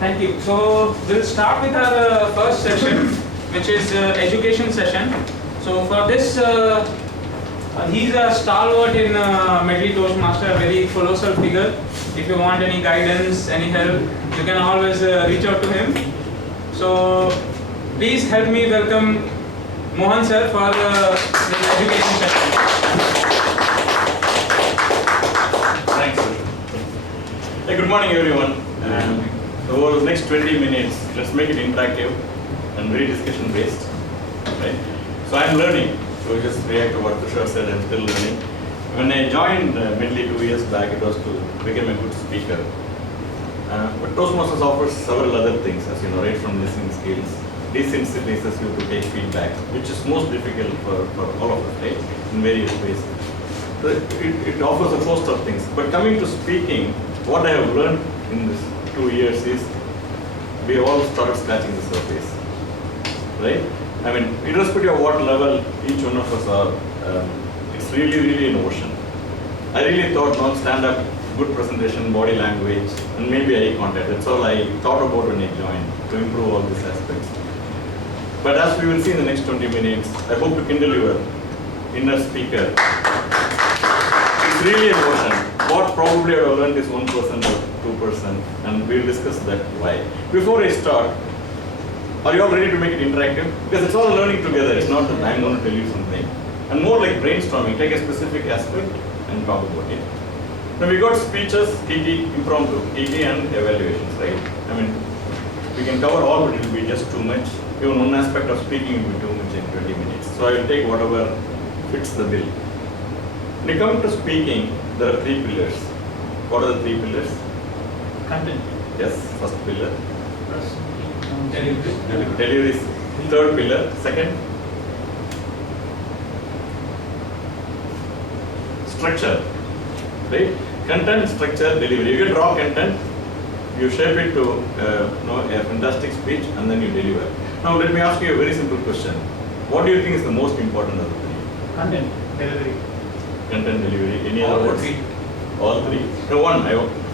Thank you. So we'll start with our first session, which is education session. So for this, he's a stalwart in Medley Toastmaster, a very colossal figure. If you want any guidance, any help, you can always reach out to him. So please help me welcome Mohan sir for this education session. Thanks, sir. Hey, good morning, everyone. Over the next 20 minutes, let's make it interactive and very discussion based. Right? So I'm learning. So just react to what Tushar said. I'm still learning. When I joined Medley 2 years back, it was to become a good speaker. But Toastmasters offers several other things, as you know, right from listening skills. Desensitizes you to take feedback, which is most difficult for all of us, right? In various ways. So it offers a host of things. But coming to speaking, what I have learned in this 2 years is we all started scratching the surface, right? I mean, irrespective of what level each one of us are, it's really an ocean. I really thought non-stand-up, good presentation, body language, and maybe eye contact. That's all I thought about when I joined, to improve all these aspects. But as we will see in the next 20 minutes, I hope to kindle your inner speaker. It's really an ocean. What probably I have learned is 1% or 2%, and we'll discuss that why. Before I start, are you all ready to make it interactive? Because it's all learning together. It's not that I'm going to tell you something. And more like brainstorming. Take a specific aspect and talk about it. Now we got speeches, TT, impromptu, TT and evaluations, right? I mean, we can cover all, but it will be just too much. Even one aspect of speaking will be too much in 20 minutes. So I will take whatever fits the bill. When you come to speaking, there are 3 pillars. What are the 3 pillars? Content. Yes, first pillar. Delivery. Delivery is third pillar. Second, structure. Right? Content, structure, delivery. You get raw content, you shape it to a fantastic speech, and then you deliver. Now let me ask you a very simple question. What do you think is the most important of the 3? Content. Delivery. Content, delivery. Any All other words? 3. All 3. No, one.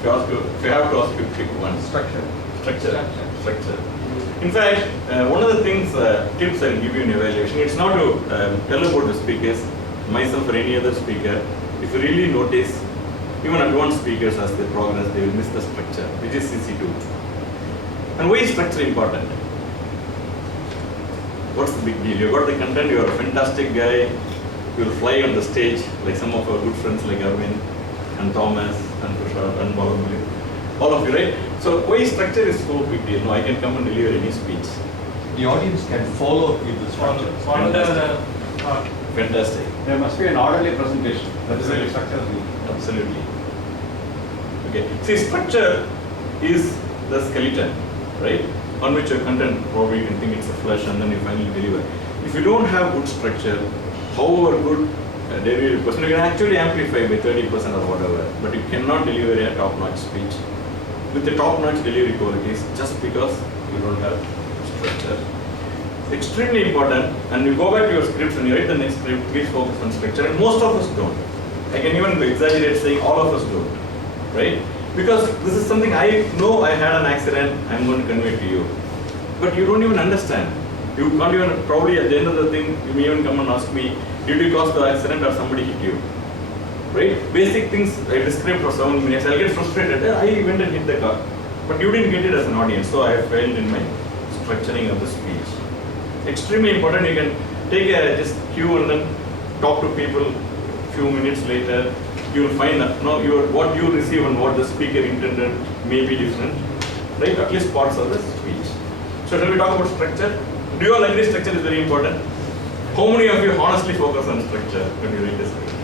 If you have to ask you, pick one. Structure. Structure. In fact, one of the things, tips I'll give you in evaluation, it's not to tell about the speakers, myself or any other speaker. If you really notice, even advanced speakers as they progress, they will miss the structure, which is CC2. And why is structure important? What's the big deal? You've got the content, you're a fantastic guy, you'll fly on the stage like some of our good friends like Arvind and Thomas and Tushar and Mohan, all of you, right? So why structure is so big deal? No, I can come and deliver any speech. The audience can follow with the structure. Follow the Fantastic. There must be an orderly presentation. That is why structure is needed. Absolutely. Okay. See, structure is the skeleton, right? On which your content, probably you can think it's a flesh, and then you finally deliver. If you don't have good structure, however good delivery person, you can actually amplify by 30% or whatever, but you cannot deliver a top-notch speech with the top-notch delivery qualities just because you don't have structure. Extremely important, and you go back to your scripts and you write the next script, please focus on structure, and most of us don't. I can even exaggerate saying all of us don't, right? Because this is something I know I had an accident, I'm going to convey to you. But you don't even understand. You can't even, probably at the end of the thing, you may even come and ask me, did you cause the accident or somebody hit you? Right? Basic things I described for 7 minutes, I'll get frustrated. I went and hit the car. But you didn't get it as an audience, so I failed in my structuring of the speech. Extremely important, you can take a just cue and then talk to people few minutes later. You will find that what you receive and what the speaker intended may be different. Right? At least parts of the speech. So shall we talk about structure? Do you all agree structure is very important? How many of you honestly focus on structure when you read this script?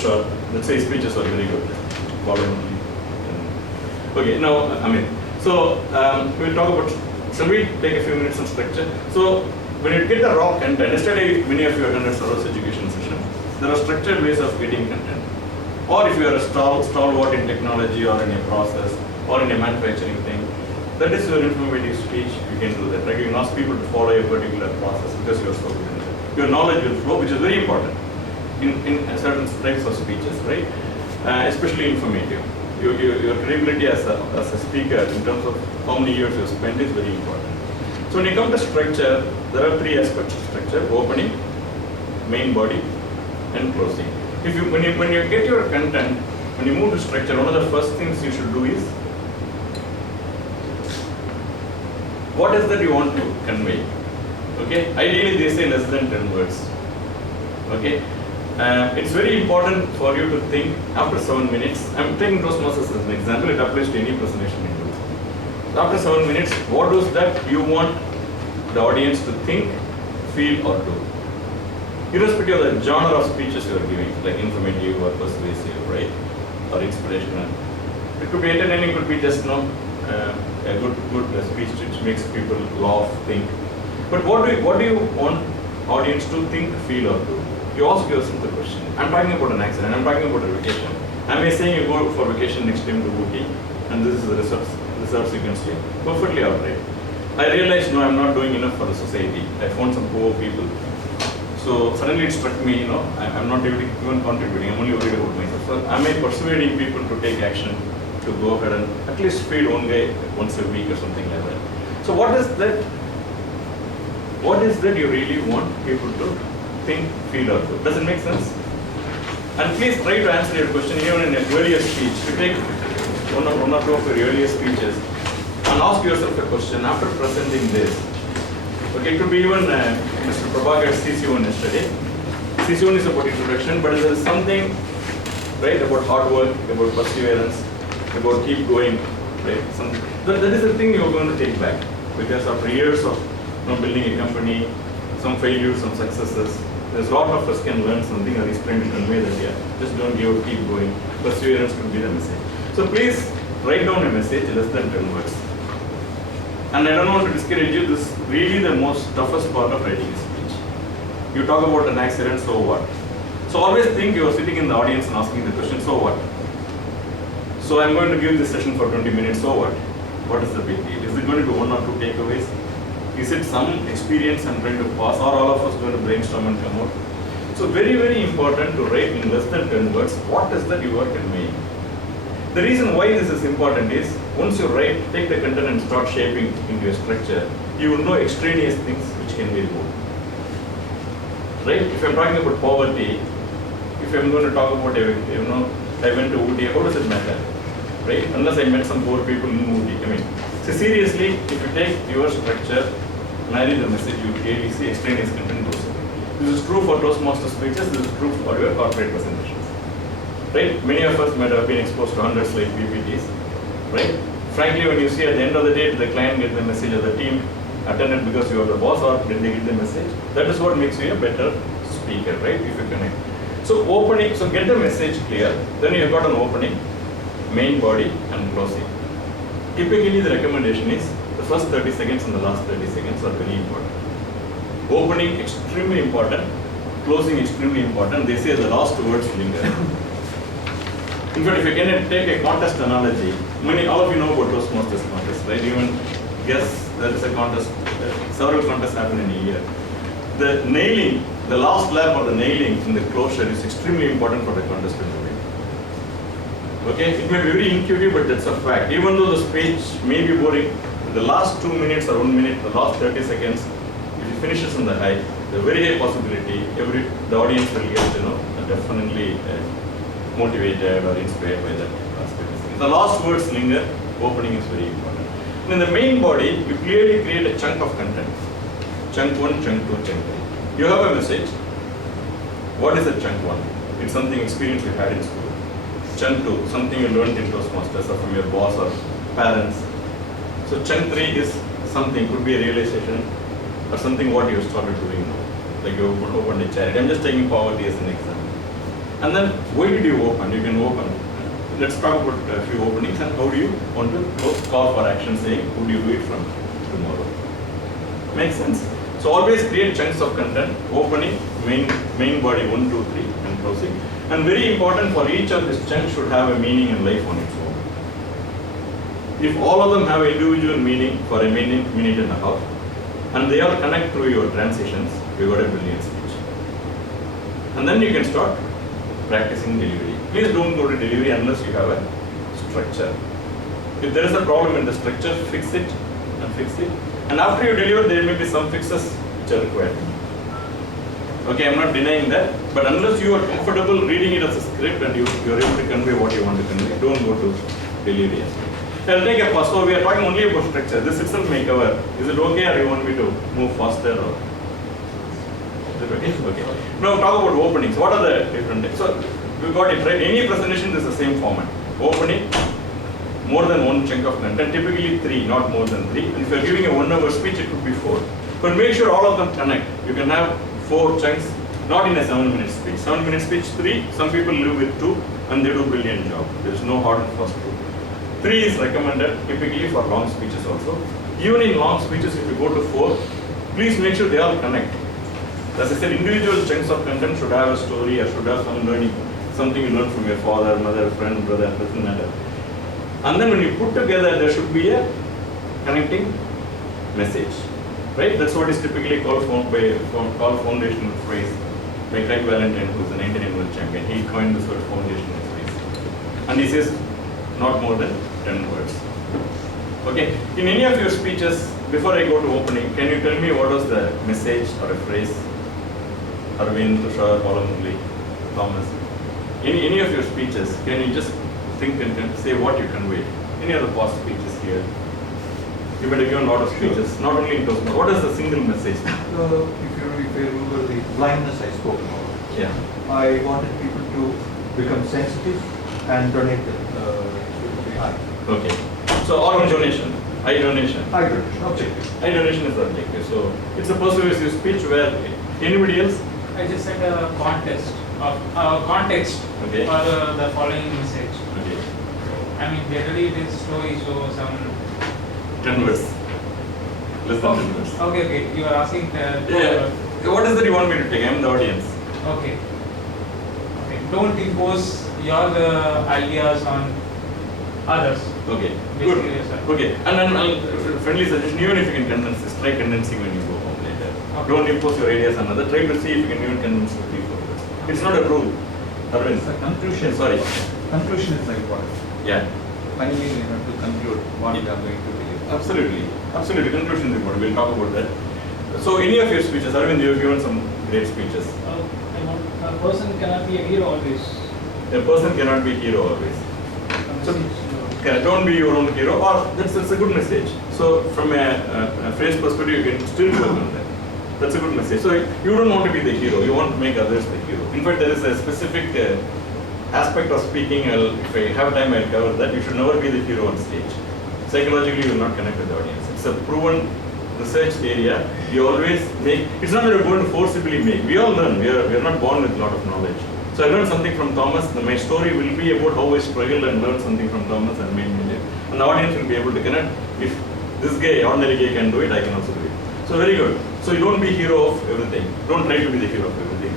Sure. Let's say speeches are very good. Okay, now, we'll talk about, shall we take a few minutes on structure? So, when you get the raw content, yesterday many of you attended Saros education session, there are structured ways of getting content. Or if you are a stalwart in technology or in a process or in a manufacturing thing, that is your informative speech, you can do that. Right? You can ask people to follow a particular process because you are so good in it. Your knowledge will flow, which is very important in certain types of speeches, right? Especially informative. your credibility as a speaker in terms of how many years you spent is very important. So when you come to structure, there are three aspects of structure: opening, main body, and closing. When you get your content, when you move to structure, one of the first things you should do is, what is that you want to convey? Okay, ideally they say less than 10 words. Okay, it's very important for you to think after 7 minutes. I'm taking Toastmasters as an example, it applies to any presentation you do. So after 7 minutes, what is that you want the audience to think, feel, or do? Irrespective of the genre of speeches you are giving, like informative or persuasive, right? Or inspirational. It could be entertaining, it could be just a good speech which makes people laugh, think. But what do you want audience to think, feel, or do? You ask yourself the question. I'm talking about an accident, I'm talking about a vacation. Am I saying you go for vacation next time to Ooty and this is the reserves you can stay? Perfectly alright. I realized, no, I'm not doing enough for the society. I found some poor people. So suddenly it struck me, I'm not even contributing, I'm only worried about myself. So am I persuading people to take action, to go ahead and at least feed one guy once a week or something like that? So what is that you really want people to think, feel, or do? Does it make sense? And please try to answer your question even in an earlier speech. You take one or two of your earlier speeches and ask yourself a question after presenting this. Okay, it could be even Mr. Prabhakar's CC1 yesterday. CC1 is about introduction, but there is something, right, about hard work, about perseverance, about keep going, right? That is the thing you are going to take back, because after years of building a company, some failures, some successes, there's a lot of us can learn something, or he's trying to convey that, yeah, just don't give up, keep going. Perseverance could be the message. So please write down a message less than 10 words. And I don't want to discourage you, this is really the most toughest part of writing a speech. You talk about an accident, so what? So always think you are sitting in the audience and asking the question, so what? So I'm going to give this session for 20 minutes, so what? What is the big deal? Is it going to be one or two takeaways? Is it some experience I'm trying to pass, or all of us going to brainstorm and come out? So very, very important to write in less than 10 words, what is that you are conveying? The reason why this is important is, once you write, take the content and start shaping into a structure, you will know extraneous things which can be removed. Right? If I'm talking about poverty, if I'm going to talk about, I went to Ooty, how does it matter? Right? Unless I met some poor people in Ooty. So seriously, if you take your structure, marry the message, you clearly see extraneous content goes away. This is true for Toastmaster speeches, this is true for your corporate presentations. Right? Many of us might have been exposed to hundreds like PPTs. Right? Frankly, when you see at the end of the day, did the client get the message, or the team attended because you are the boss, or did they get the message? That is what makes you a better speaker, right? If you connect. So opening, so get the message clear, then you've got an opening, main body, and closing. Typically, the recommendation is the first 30 seconds and the last 30 seconds are very important. Opening extremely important, closing extremely important. They say the last words linger. In fact, if you can take a contest analogy, all of you know about Toastmasters contest, right? Even guess there is a contest, several contests happen in a year. The nailing, the last lap of the nailing in the closure is extremely important for the contestant to win. Okay, it may be very intuitive, but that's a fact. Even though the speech may be boring, the last 2 minutes or 1 minute, the last 30 seconds, if it finishes on the high, the very high possibility, the audience will get, definitely motivated or inspired by that last 30 seconds. The last words linger, opening is very important. And in the main body, you clearly create a chunk of content. Chunk 1, chunk 2, chunk 3. You have a message. What is a chunk 1? It's something experience you had in school. Chunk 2, something you learned in Toastmasters or from your boss or parents. So chunk 3 is something, could be a realization or something what you started doing now. Like you opened a charity. I'm just taking poverty as an example. And then why did you open? You can open. Let's talk about a few openings and how do you want to call for action, saying would you do it from tomorrow? Makes sense? So always create chunks of content, opening, main body 1, 2, 3 and closing. And very important, for each of these chunks should have a meaning and life on its own. If all of them have an individual meaning for a minute and a half, and they all connect through your transitions, you got a brilliant speech. And then you can start practicing delivery. Please don't go to delivery unless you have a structure. If there is a problem in the structure, fix it and fix it. And after you deliver, there may be some fixes which are required. Okay, I'm not denying that, but unless you are comfortable reading it as a script and you are able to convey what you want to convey, don't go to delivery. I'll take a pause. So we are talking only about structure. This itself may cover. Is it okay, or you want me to move faster? Or is it okay? Okay. Now talk about openings. What are the different types? So we got it right. Any presentation is the same format. Opening, more than one chunk of content, typically 3, not more than 3. And if you are giving a 1 hour speech, it could be 4. But make sure all of them connect. You can have 4 chunks, not in a 7-minute speech. 7-minute speech 3, some people live with 2 and they do brilliant job. There is no hard and fast rule. 3 is recommended typically for long speeches also. Even in long speeches, if you go to 4, please make sure they all connect. As I said, individual chunks of content should have a story or should have some learning, something you learn from your father, mother, friend, brother, doesn't matter. And then when you put together, there should be a connecting message, right? That's what is typically called foundational phrase by Craig Valentine, who is the 99 world champion. He coined this word foundational phrase. And he says not more than 10 words. Okay, in any of your speeches, before I go to opening, can you tell me what was the message or a phrase? Arvind, Tushar, Palamuli, Thomas. Any of your speeches, can you just think and say what you conveyed? Any other past speeches here? You might have given a lot of speeches, not only in Toastmasters. What is the single message? If you remember the blindness I spoke about. Yeah. I wanted people to become sensitive and donate the eye. Okay. So all on donation. Eye donation. Eye donation, objective. Eye donation is the objective. So it's a persuasive speech where anybody else? I just said a contest of context Okay. for the following message. Okay. I mean, generally it is story, so some. 10 words. Less than 10 words. Okay. You are asking the. Yeah. What is that you want me to take? I am the audience. Okay. Don't impose your ideas on others. Okay. Basically, Good. yes, sir. Okay. And then friendly suggestion, even if you can condense this, try condensing when you go home later. Okay. Don't impose your ideas on others. Try to see if you can even condense the 3-4 words. It's not a rule. Arvind. It's a conclusion. Sorry. Conclusion is like what? Yeah. Finally, you have to conclude what we are going to deliver. Absolutely. Absolutely. Conclusion is important. We'll talk about that. So any of your speeches, Arvind, you have given some great speeches. A person cannot be a hero always. A person cannot be hero always. So, don't be your own hero, or that's a good message. So from a phrase perspective, you can still work on that. That's a good message. So you don't want to be the hero, you want to make others the hero. In fact, there is a specific aspect of speaking, if I have time I'll cover that. You should never be the hero on stage. Psychologically you will not connect with the audience. It's a proven research area. You always make, it's not that you're going to forcibly make. We all learn, we are not born with a lot of knowledge. So I learned something from Thomas. My story will be about how I struggled and learned something from Thomas and made me live. And the audience will be able to connect. If this guy, ordinary guy can do it, I can also do it. So very good. So you don't be hero of everything. Don't try to be the hero of everything.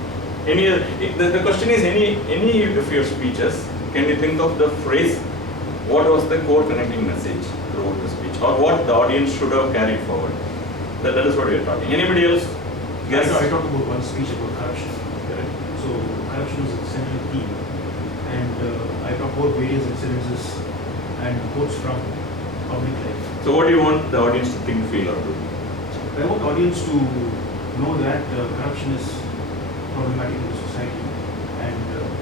The question is, any of your speeches, can you think of the phrase, what was the core connecting message throughout the speech? Or what the audience should have carried forward? That is what we are talking. Anybody else? Yes. I talked about one speech about corruption. So corruption is a central theme, and I talk about various incidences and quotes from public life. So what do you want the audience to think, feel, or do? I want the audience to know that corruption is problematic in the society, and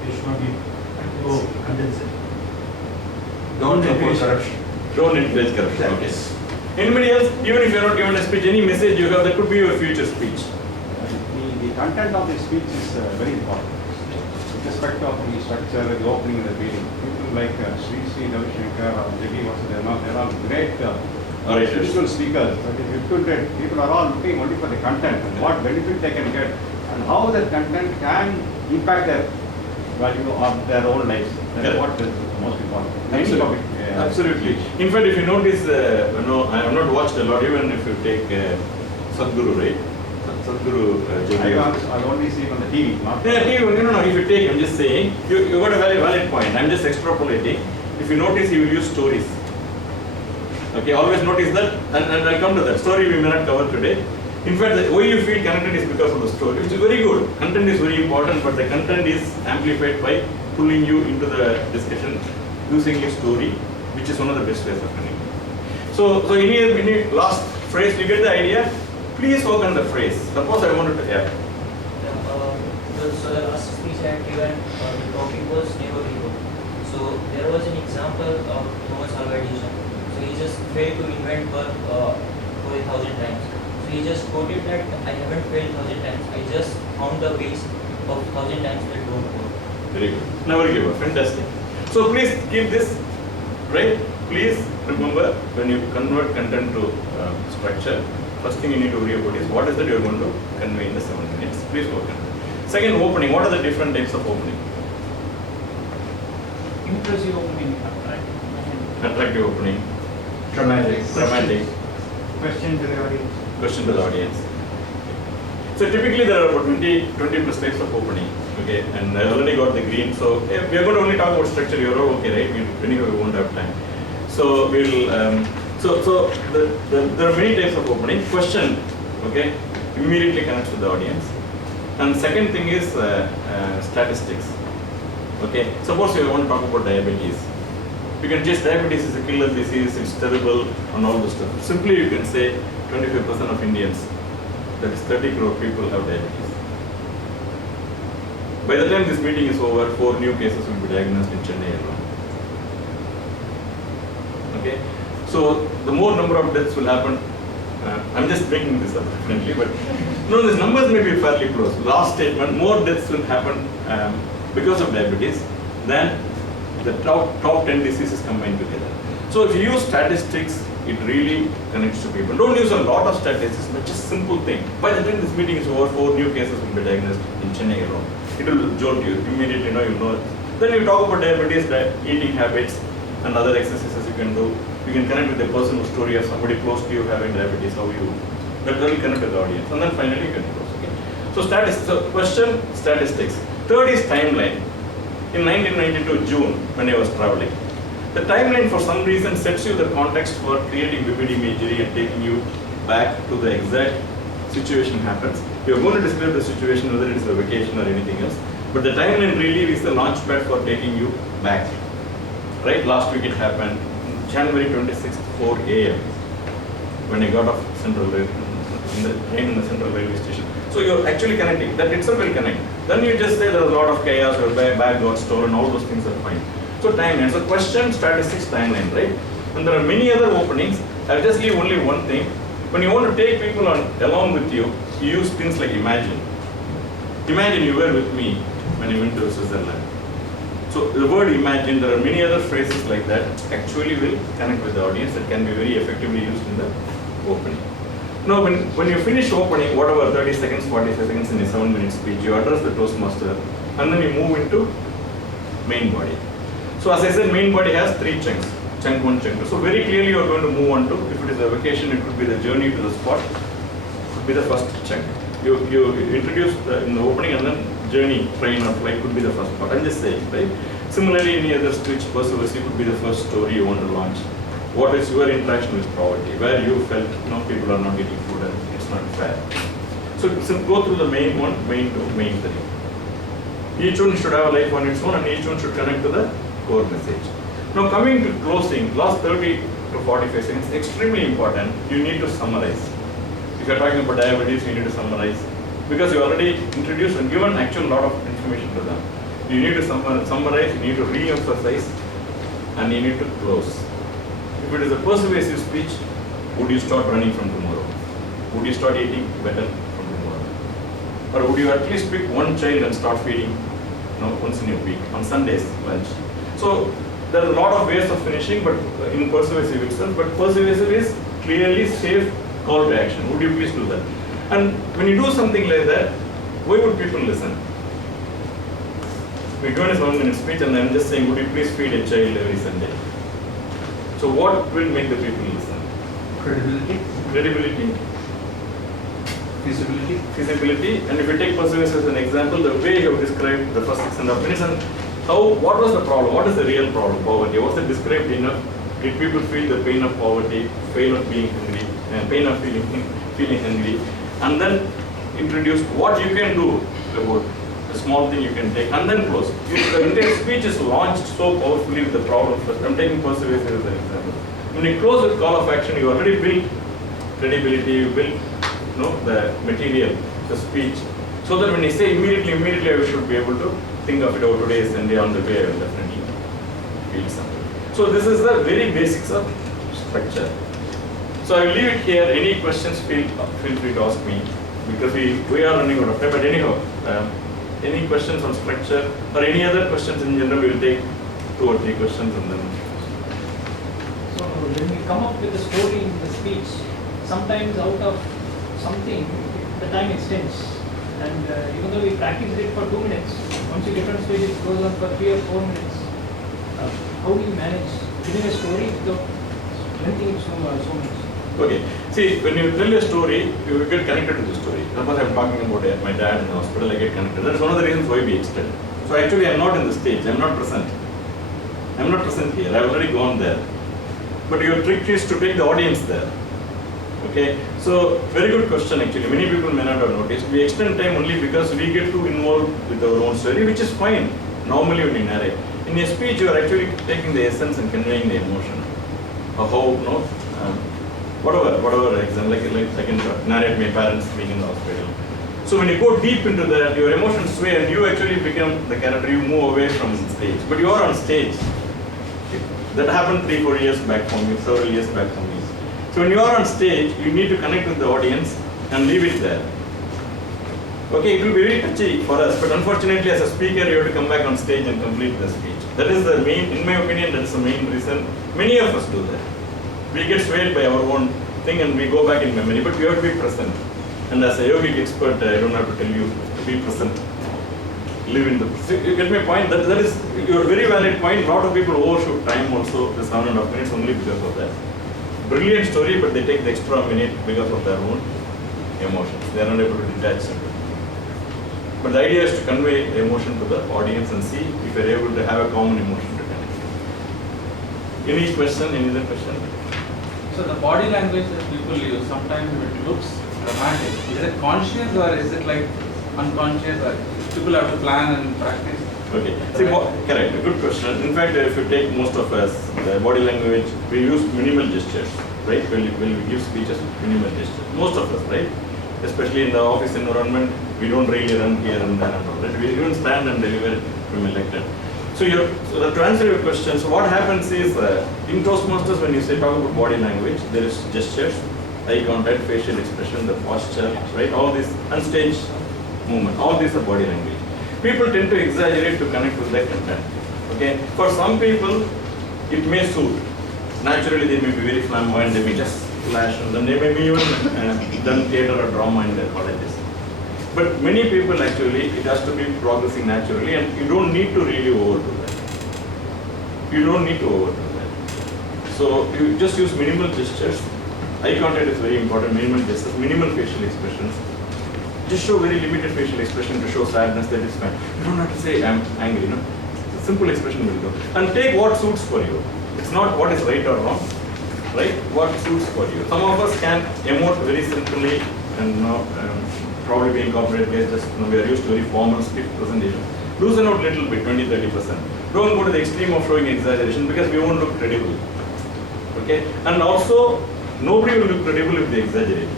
they should not be condensed. Don't support encourage corruption. Don't encourage corruption. Okay. Yes. Anybody else? Even if you are not given a speech, any message you have, that could be your future speech. The content of the speech is very important. With respect of the structure, the opening, the meeting, people like Sri Ravi Shankar or Jaggi Vasudeva, they are all great spiritual speakers. But if you put it, people are all looking only for the content and what benefit they can get and how that content can impact their value of their own lives. That is what is most important. Absolutely. Absolutely. In fact, if you notice, I have not watched a lot, even if you take Sadhguru, right? Sadhguru I only see it on the TV, not Yeah, no, if you take, I'm just saying, you got a very valid point. I'm just extrapolating. If you notice, he will use stories. Okay, always notice that, and I'll come to that. Story we may not cover today. In fact, the way you feel connected is because of the story, which is very good. Content is very important, but the content is amplified by pulling you into the discussion using a story, which is one of the best ways of learning. So any last phrase, you get the idea? Please work on the phrase. Suppose I wanted to, So the last speech I had given, the topic was never give up. So there was an example of Thomas Alva Edison. So he just failed to invent bulb for 1,000 times. So he just quoted that I haven't failed 1,000 times. I just found the ways of 1,000 times that don't work. very good. Never give up. Fantastic. So please keep this, right? Please remember, when you convert content to structure, first thing you need to worry about is what is that you are going to convey in the 7 minutes. Please work on it. Second, opening. What are the different types of opening? Impressive opening, Attractive opening, Dramatic. Question to the audience. question to the audience. So typically there are about 20 plus types of opening. Okay, and I already got the green. So we are going to only talk about structure. You're all okay, right? Anyway, we won't have time. So we'll. There are many types of opening. Question, okay, immediately connects to the audience. And second thing is statistics. Okay, suppose you want to talk about diabetes. You can just diabetes is a killer disease, it's terrible, and all this stuff. Simply you can say 25% of Indians, that is 30 crore people, have diabetes. By the time this meeting is over, 4 new cases will be diagnosed in Chennai alone. Okay, so the more number of deaths will happen. I'm just making this up definitely, but no, these numbers may be fairly close. Last statement: more deaths will happen because of diabetes than the top 10 diseases combined together. So if you use statistics, it really connects to people. Don't use a lot of statistics, but just simple thing. By the time this meeting is over, 4 new cases will be diagnosed in Chennai alone. It will jolt you immediately. You know. Then you talk about diabetes, eating habits, and other exercises you can do. You can connect with a personal story of somebody close to you having diabetes. How you that will connect with the audience, and then finally you can close. Okay. So statistics. So question, statistics. Third is timeline. In 1992 June, when I was traveling, the timeline for some reason sets you the context for creating vivid imagery and taking you back to the exact situation happens. You are going to describe the situation, whether it is a vacation or anything else. But the timeline really is the launch pad for taking you back. Right? Last week it happened, January 26th, 4 a.m. when I got off Central Railway, in the Central Railway station. So you're actually connecting. That itself will connect. Then you just say there is a lot of chaos, your bag got stolen, all those things are fine. So timeline. So question, statistics, timeline, right? And there are many other openings. I'll just leave only one thing. When you want to take people along with you, you use things like imagine. Imagine you were with me when I went to Switzerland. So the word imagine, there are many other phrases like that, actually will connect with the audience that can be very effectively used in the opening. Now when you finish opening, whatever 30 seconds, 45 seconds in a 7-minute speech, you address the Toastmaster and then you move into main body. So as I said, main body has 3 chunks, chunk 1, chunk 2. So very clearly you are going to move on to, if it is a vacation, it could be the journey to the spot, could be the first chunk. You introduce in the opening and then journey, train or flight could be the first part. I'm just saying, right? Similarly, any other speech, persuasive could be the first story you want to launch. What is your interaction with poverty? Where you felt, people are not getting food and it's not fair. So go through the main 1, main 2, main 3. Each one should have a life on its own and each one should connect to the core message. Now coming to closing, last 30 to 45 seconds, extremely important, you need to summarize. If you are talking about diabetes, you need to summarize. Because you already introduced and given actual lot of information to them. You need to summarize, you need to re-emphasize, and you need to close. If it is a persuasive speech, would you start running from tomorrow? Would you start eating better from tomorrow? Or would you at least pick one child and start feeding once in a week, on Sundays, lunch? So there are a lot of ways of finishing, but in persuasive itself, but persuasive is clearly safe call to action. Would you please do that? And when you do something like that, why would people listen? We're doing a 7-minute speech and I'm just saying, would you please feed a child every Sunday? So what will make the people listen? Credibility. Credibility. Feasibility. Feasibility. And if you take persuasive as an example, the way you have described the first 6.5 minutes and what was the problem? What is the real problem? Poverty. Was it described enough? Did people feel the pain of poverty, pain of being hungry, and pain of feeling hungry? And then introduce what you can do about a small thing you can take and then close. The entire speech is launched so powerfully with the problem first. I'm taking persuasive as an example. When you close with call of action, you already build credibility, you build the material, the speech, so that when you say immediately I should be able to think of it, oh, today is Sunday, on the way I will definitely feel something. So this is the very basics of structure. So I will leave it here. Any questions, feel free to ask me, because we are running out of time. But anyhow, any questions on structure or any other questions in general, we will take 2 or 3 questions and then. So when we come up with a story in the speech, sometimes out of something, the time extends. And even though we practice it for 2 minutes, once you get on stage, it goes on for 3 or 4 minutes. How do you manage giving a story without lengthening it so much? Okay. See, when you tell a story, you get connected to the story. Suppose I'm talking about my dad in the hospital, I get connected. That's one of the reasons why we extend. So actually, I'm not in the stage. I'm not present. I'm not present here. I've already gone there. But your trick is to take the audience there. Okay. So very good question actually. Many people may not have noticed. We extend time only because we get too involved with our own story, which is fine. Normally when you narrate. In a speech, you are actually taking the essence and conveying the emotion. Or how, whatever example, like I can narrate my parents being in the hospital. So when you go deep into that, your emotions sway and you actually become the character, you move away from the stage. But you are on stage. That happened 3-4 years back from me, several years back from me. So when you are on stage, you need to connect with the audience and leave it there. Okay, it will be very touchy for us, but unfortunately as a speaker, you have to come back on stage and complete the speech. That is the main, in my opinion, that is the main reason many of us do that. We get swayed by our own thing and we go back in memory, but we have to be present. And as a yogic expert, I don't have to tell you to be present. Live in the, you get my point? That is your very valid point. A lot of people overshoot time also, the 7.5 minutes only because of that. Brilliant story, but they take the extra minute because of their own emotions. They are not able to detach them. But the idea is to convey the emotion to the audience and see if you are able to have a common emotion to connect. Any question? Any other question? So the body language that people use, sometimes it looks dramatic. Is it conscious or is it like unconscious, or people have to plan and practice? Okay, see, correct, good question. In fact, if you take most of us, the body language, we use minimal gestures, right? When we give speeches, minimal gestures. Most of us, right? Especially in the office environment, we don't really run here and there and all that. We even stand and deliver it from elected. So to answer your question, so what happens is, in Toastmasters, when you talk about body language, there is gestures, eye contact, facial expression, the posture, right? All these, and stage movement, all these are body language. People tend to exaggerate to connect with their content. Okay, for some people, it may suit. Naturally, they may be very flamboyant, they may just flash, and then they may be even done theatre or drama in their colleges. But many people actually, it has to be progressing naturally, and you don't need to really overdo that. You don't need to overdo that. So you just use minimal gestures. Eye contact is very important. Minimal gestures, minimal facial expressions. Just show very limited facial expression to show sadness, that is fine. You don't have to say I'm angry, no? A simple expression will do. And take what suits for you. It's not what is right or wrong, right? What suits for you. Some of us can emote very simply and probably being corporate guys, just we are used to very formal, stiff presentation. Loosen out a little bit, 20-30%. Don't go to the extreme of showing exaggeration because we won't look credible. Okay? And also, nobody will look credible if they exaggerate.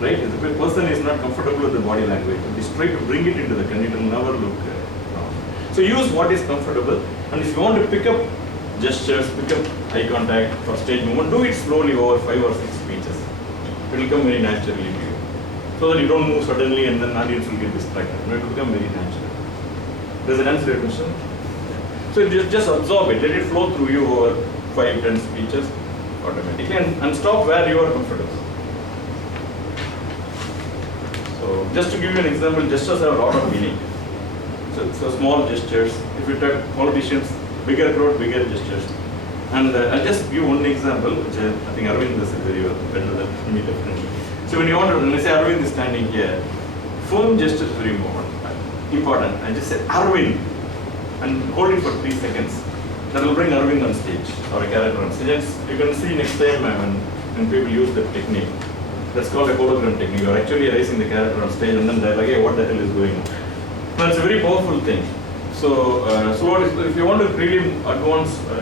Right? If the person is not comfortable with the body language, just try to bring it into the content, it will never look wrong. So use what is comfortable, and if you want to pick up gestures, pick up eye contact or stage movement, do it slowly over 5 or 6 speeches. It will come very naturally to you. So that you don't move suddenly and then the audience will get distracted. It will become very natural. Does it answer your question? So just absorb it, let it flow through you over 5-10 speeches automatically, and stop where you are comfortable. So just to give you an example, gestures have a lot of meaning. So small gestures, if you take politicians, bigger crowd, bigger gestures. And I'll just give one example, which I think Arvind does it very well, better than me definitely. So when you want to, when I say Arvind is standing here, firm gesture is very important. I just say Arvind and hold it for 3 seconds. That will bring Arvind on stage or a character on stage. You can see next time when people use that technique. That's called a hologram technique. You're actually erasing the character on stage and then they're like, hey, what the hell is going on? Now it's a very powerful thing. So, if you want to really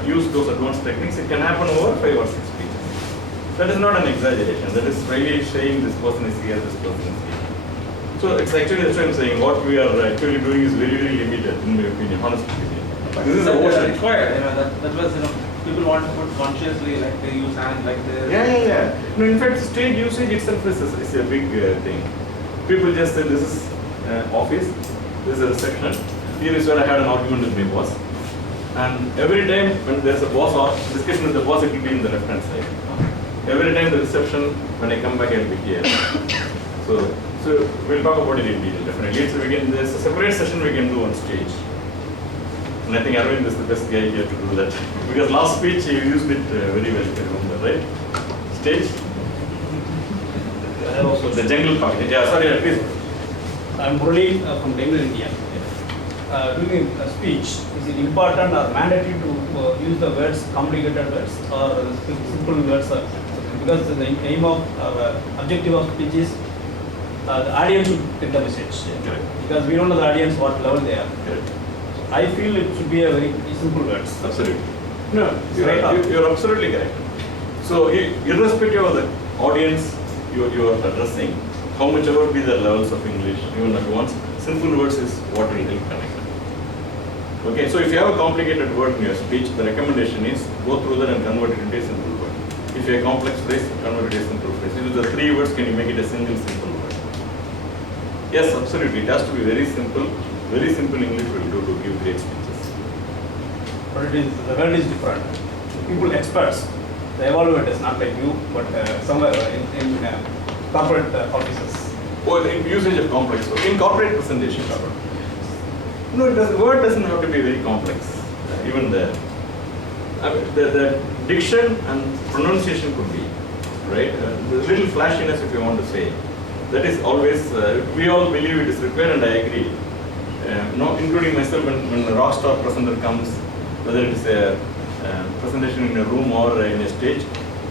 use those advanced techniques, it can happen over 5 or 6 speeches. That is not an exaggeration. That is really saying this person is here, this person is here. So it's actually, that's what I'm saying, what we are actually doing is very, very limited, in my opinion, honest opinion. This is a ocean. Required, that was, people want to put consciously, like they use hand, like they. Yeah. No, in fact, stage usage itself is a big thing. People just say, this is office, this is a reception. Here is where I had an argument with my boss. And every time when there's a boss or discussion with the boss, it will be in the left hand side. Every time the reception, when I come back, I will be here. So we'll talk about it in detail, definitely. There's a separate session we can do on stage. And I think Arvind is the best guy here to do that. Because last speech you used it very well, if you remember, right? Stage? The jungle pocket. Yeah, sorry, please. I'm Murali from Bangalore, India. During a speech, is it important or mandatory to use the words, complicated words, or simple words? Because the aim of objective of speech is the audience should get the message. Correct. Because we don't know the audience what level they are. Correct. I feel it should be a very simple words. Absolutely. No, you're absolutely correct. So, irrespective of the audience you are addressing, how much ever be the levels of English, even advanced, simple words is what will help connect. Okay, so if you have a complicated word in your speech, the recommendation is go through that and convert it into a simple word. If you have a complex phrase, convert it into a simple phrase. If the 3 words, can you make it a single simple word? Yes, absolutely. It has to be very simple. Very simple English will do to give great speeches. But the world is different. People, experts, the evaluators, not like you, but somewhere in corporate offices. Or in usage of complex words. In corporate presentations. No, word doesn't have to be very complex. Even the diction and pronunciation could be, right? The little flashiness, if you want to say. That is always, we all believe it is required, and I agree. Including myself, when a rock star presenter comes, whether it is a presentation in a room or in a stage,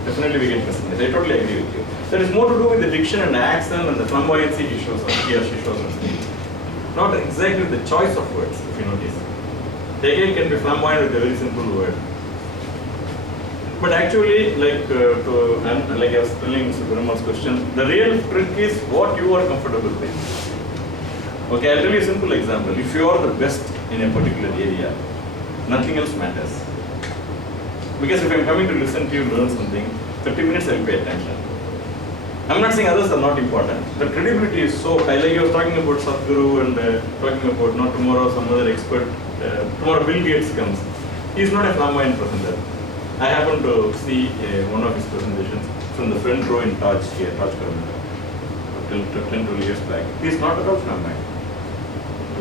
definitely we get present. I totally agree with you. That is more to do with the diction and the accent and the flamboyancy he or she shows on stage. Not exactly the choice of words, if you notice. They again can be flamboyant with a very simple word. But actually, like I was telling Mr. Gurama's question, the real trick is what you are comfortable with. Okay, I'll tell you a simple example. If you are the best in a particular area, nothing else matters. Because if I'm coming to listen to you learn something, 30 minutes I'll pay attention. I'm not saying others are not important. The credibility is so high. Like you were talking about Sadhguru and talking about not tomorrow some other expert. Tomorrow Bill Gates comes. He's not a flamboyant presenter. I happened to see one of his presentations from the front row in Taj here, Taj till 10-12 years back. He's not at all flamboyant.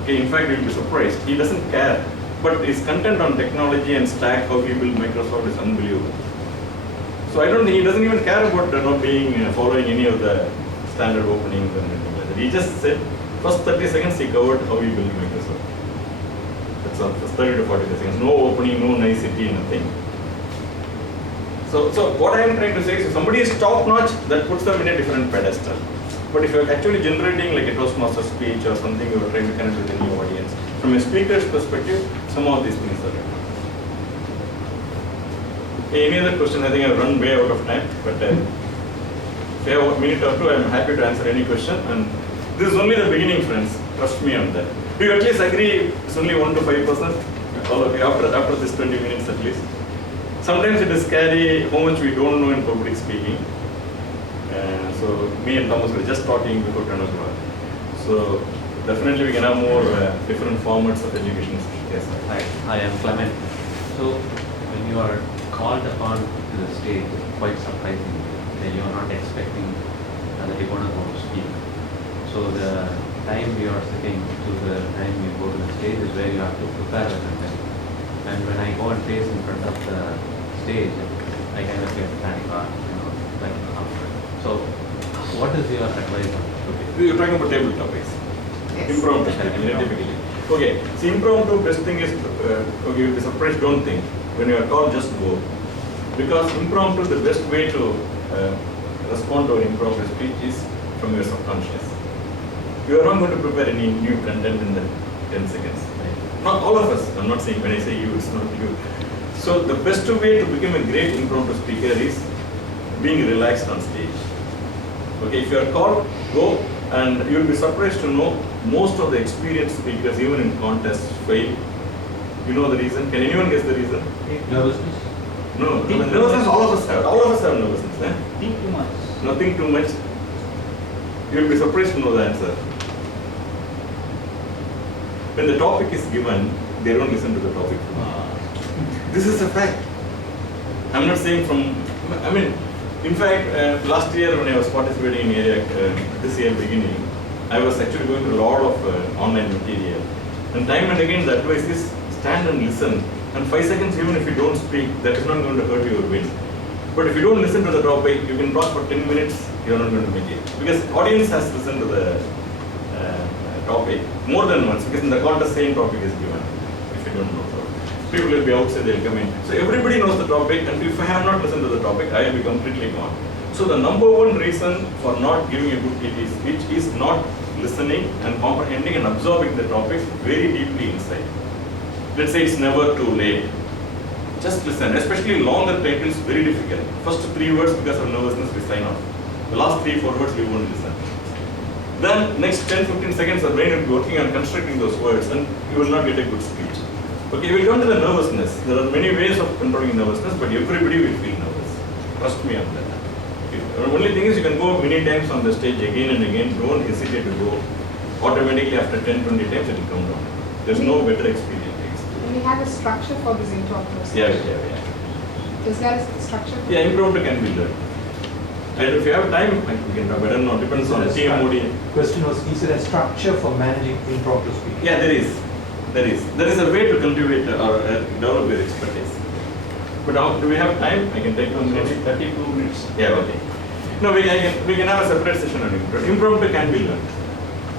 Okay, in fact, you'll be surprised. He doesn't care. But his content on technology and stack, how he built Microsoft is unbelievable. So I don't think he doesn't even care about following any of the standard openings and anything like that. He just said, first 30 seconds he covered how he built Microsoft. That's all, first 30 to 40 seconds. No opening, no nicety, nothing. So what I am trying to say is if somebody is top notch, that puts them in a different pedestal. But if you are actually generating like a Toastmaster speech or something, you are trying to connect with a new audience, from a speaker's perspective, some of these things are different. Any other question? I think I've run way out of time, but if you have a minute or two, I'm happy to answer any question. And this is only the beginning, friends. Trust me on that. Do you at least agree it's only 1 to 5%? All of you, after this 20 minutes at least. Sometimes it is scary how much we don't know in public speaking. So me and Thomas were just talking before 10 o'clock. So definitely we can have more different formats of education. Yes, sir. Hi, I am Clement. So when you are called upon to the stage, quite surprising that you are not expecting that you're going to go to speak. So the time you are sitting to the time you go to the stage is where you have to prepare the content. And when I go and face in front of the stage, I kind of get panic or like so. What is your advice on it? You're talking about table topics. Yes. Impromptu, typically. Okay, so impromptu, best thing is, okay, you'll be surprised, don't think. When you are called, just go. Because impromptu, the best way to respond to an impromptu speech is from your subconscious. You are not going to prepare any new content in that 10 seconds. Right? Not all of us, I'm not saying, when I say you, it's not you. So the best way to become a great impromptu speaker is being relaxed on stage. Okay, if you are called, go, and you will be surprised to know most of the experienced speakers, even in contests, fail. You know the reason? Can anyone guess the reason? Nervousness? No, nervousness all of us have. All of us have nervousness. Eh? Think too much. Nothing too much. You will be surprised to know the answer. When the topic is given, they don't listen to the topic. This is a fact. I'm not saying from, I mean, in fact, last year when I was participating in area, this year beginning, I was actually going through a lot of online material. And time and again the advice is stand and listen. And 5 seconds, even if you don't speak, that is not going to hurt your win. But if you don't listen to the topic, you can talk for 10 minutes, you are not going to make it. Because audience has to listen to the topic more than once, because in the contest same topic is given. If you don't know, so people will be outside, they'll come in. So everybody knows the topic, and if I have not listened to the topic, I will be completely gone. So the number one reason for not giving a good TT speech is not listening and comprehending and absorbing the topic very deeply inside. Let's say it's never too late. Just listen, especially longer titles, very difficult. First 3 words, because of nervousness, we sign off. The last 3-4 words, we won't listen. Then next 10-15 seconds, the brain will be working on constructing those words, and you will not get a good speech. Okay, we'll come to the nervousness. There are many ways of controlling nervousness, but everybody will feel nervous. Trust me on that. The only thing is you can go many times on the stage again and again. Don't hesitate to go. Automatically after 10-20 times, it will come down. There's no better experience. Do we have a structure for this impromptu? Yeah. Is there a structure? Yeah, impromptu can be learned. And if you have time, we can talk. I don't know, depends on the TMOD. Question was, is there a structure for managing impromptu speaking? Yeah, there is. There is a way to cultivate or develop your expertise. But do we have time? I can take 1 minute. 32 minutes. Yeah, okay. No, we can have a separate session on impromptu. Impromptu can be learned.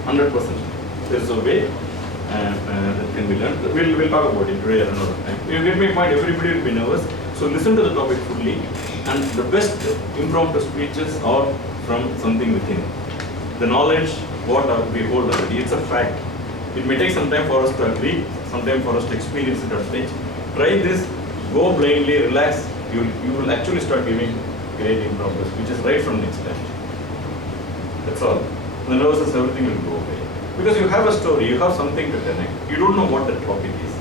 100%. There's a way that can be learned. We'll talk about it today or another time. You get my point, everybody will be nervous. So listen to the topic fully. And the best impromptu speeches are from something within. The knowledge, what we hold already, it's a fact. It may take some time for us to agree, some time for us to experience it on stage. Try this, go blindly, relax. You will actually start giving great impromptu speeches right from next time. That's all. The nervousness, everything will go away. Because you have a story, you have something to connect. You don't know what the topic is.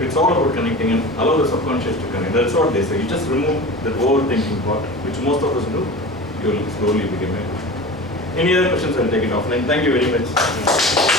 It's all about connecting and allow the subconscious to connect. That's what they say. You just remove the overthinking part, which most of us do. You will slowly become able. Any other questions? I'll take it offline. Thank you very much.